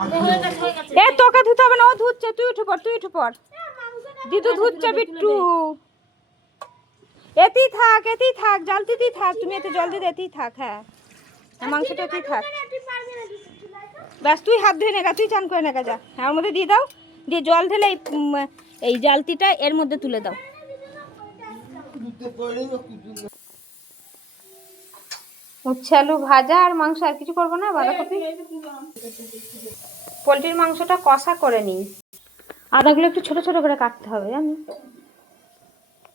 এ তোকে ধুতে হবে না, ও ধুচ্ছে, তুই উঠে পড়, তুই উঠে পড়। দিদু ধুচ্ছে বিট্টু। এতেই থাক, এতেই থাক, জল দিতেই থাক, তুমি এতে জল দিতে এতেই থাক। হ্যাঁ, মাংসটা এতেই থাক। ব্যাস তুই হাত ধুয়ে নেগা, তুই চান করে নেগা, যা। হ্যাঁ, ওর মধ্যে দিয়ে দাও, দিয়ে জল ঢেলে এই জালতিটা এর মধ্যে তুলে দাও। উচ্ছে আলু ভাজা আর মাংস, আর কিছু করবো না। বাঁধাকপি, পোলট্রির মাংসটা কষা করে নিই। আদাগুলো একটু ছোট ছোট করে কাটতে হবে, জানি।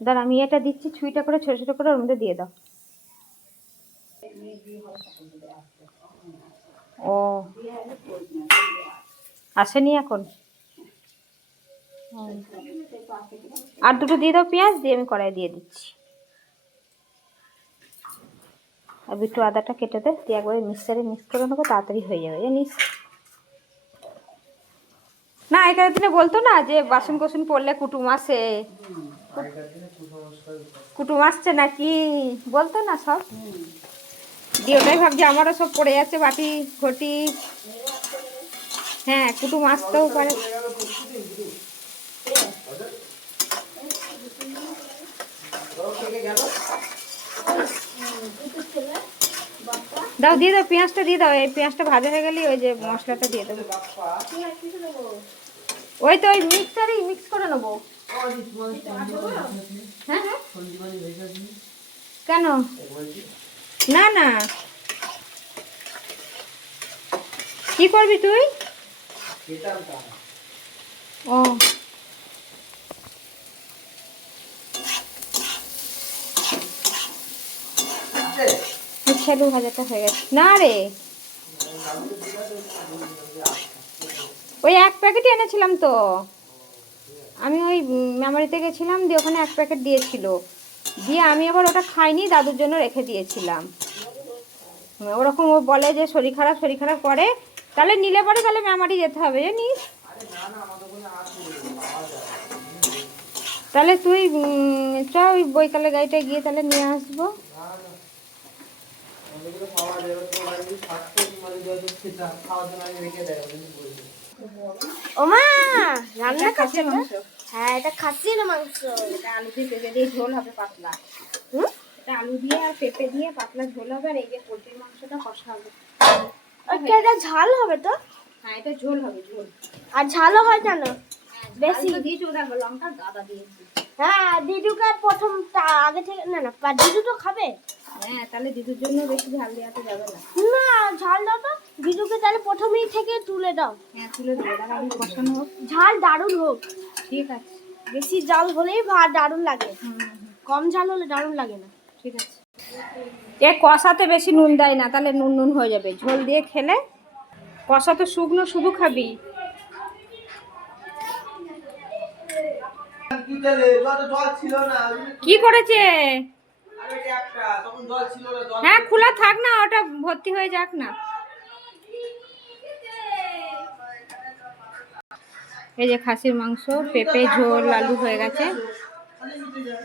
দাঁড়া, আমি এটা দিচ্ছি, ছুঁইটা করে ছোট ছোট করে ওর মধ্যে দিয়ে দাও। ও আসেনি এখন। আর দুটো দিয়ে দাও পেঁয়াজ, দিয়ে আমি কড়াই দিয়ে দিচ্ছি। আর একটু আদাটা কেটে দে, দিয়ে একবারে মিক্সারে মিক্স করে নেবো, তাড়াতাড়ি হয়ে যাবে জানিস। না, এখানে দিনে বলতো না যে বাসন কোসন পড়লে কুটুম আসে, কুটুম আসছে নাকি বলতো না সব। দিয়ে ওটাই ভাবছি, আমারও সব পড়ে যাচ্ছে বাটি ঘটি। হ্যাঁ, কুটুম আসতেও পারে। দাও, দিয়ে দাও, পেঁয়াজটা দিয়ে দাও। এই পেঁয়াজটা ভাজা হয়ে গেলে ওই যে মশলাটা দিয়ে দেবো। ওই তো ওই মিক্সারেই মিক্স করে নেবো। হ্যাঁ হ্যাঁ, কেন? না না, কি করবি তুই? ও আলু ভাজাটা হয়ে গেছে না রে, ওই এক প্যাকেটই এনেছিলাম তো আমি। ওই মেমারিতে গেছিলাম, দিয়ে ওখানে এক প্যাকেট দিয়েছিল, দিয়ে আমি আবার ওটা খাইনি, দাদুর জন্য রেখে দিয়েছিলাম। ওরকম ও বলে যে শরীর খারাপ করে, তাহলে নিলে পরে তাহলে মেমারি যেতে হবে জানিস। তাহলে তুই চ, ওই বৈকালে গাড়িটায় গিয়ে তাহলে নিয়ে আসবো। ওমা রান্না করছে মাংস। হ্যাঁ, এটা খাসির মাংস। এটা আলু দিয়ে পেঁপে দিয়ে ঝোল হবে পাতলা। এটা আলু দিয়ে আর পেঁপে দিয়ে পাতলা ঝোল হবে, আর এই যে পোলট্রির মাংসটা কষা হবে। এটা ঝাল হবে তো? হ্যাঁ, এটা ঝোল হবে, ঝোল। আর ঝালও হয় জানো বেশি দিয়েছি, ওটা লঙ্কা গাদা দিয়েছি। হ্যাঁ, দিদুকে প্রথম আগে থেকে না না, দিদু তো খাবে। হ্যাঁ, তাহলে দিদুর জন্য বেশি ঝাল দেওয়াতে যাবে না। না, ঝাল দাও তো দিদুকে, তাহলে প্রথমেই থেকে তুলে দাও। হ্যাঁ, তুলে দেবো, তাহলে আমি কষানো হোক। ঝাল দারুণ হোক। ঠিক আছে। বেশি ঝাল হলেই ভাত দারুণ লাগে, কম ঝাল হলে দারুণ লাগে না। ঠিক আছে। এ কষাতে বেশি নুন দেয় না, তাহলে নুন নুন হয়ে যাবে। ঝোল দিয়ে খেলে, কষা তো শুকনো শুধু খাবি। কি করেছে? হ্যাঁ, খোলা থাক না, ওটা ভর্তি হয়ে যাক না। এই যে খাসির মাংস, পেঁপে ঝোল, আলু হয়ে গেছে,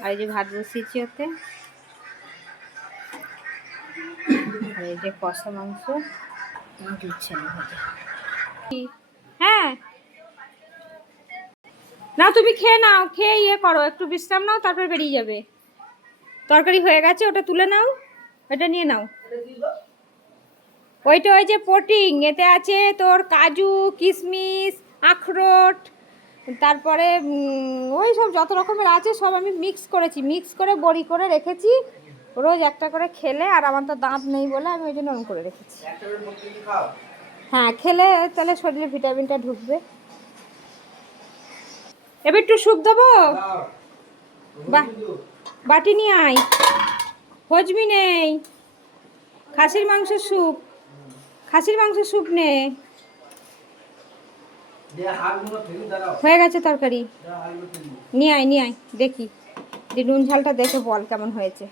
আর এই যে ভাত বসিয়েছি ওতে, আর এই যে কষা মাংস দিচ্ছে না ভাজা। হ্যাঁ, না তুমি খেয়ে নাও, খেয়ে ইয়ে করো, একটু বিশ্রাম নাও, তারপর বেরিয়ে যাবে। তরকারি হয়ে গেছে, ওটা তুলে নাও, ওটা নিয়ে নাও। ওইটা ওই যে পোটিং, এতে আছে তোর কাজু, কিশমিশ, আখরোট, তারপরে ওই সব যত রকমের আছে সব আমি মিক্স করেছি, মিক্স করে বড়ি করে রেখেছি। রোজ একটা করে খেলে, আর আমার তো দাঁত নেই বলে আমি ওই জন্য ওরকম করে রেখেছি। হ্যাঁ, খেলে তাহলে শরীরে ভিটামিনটা ঢুকবে। এবার একটু স্যুপ দেবো, বাটি নিয়ে আয়। হজমি নেই, খাসির মাংসের স্যুপ, খাসির মাংসের স্যুপ নে। হয়ে গেছে তরকারি, নিয়ে আয় নিয়ে আয়, দেখি যে নুন ঝালটা দেখে বল কেমন হয়েছে।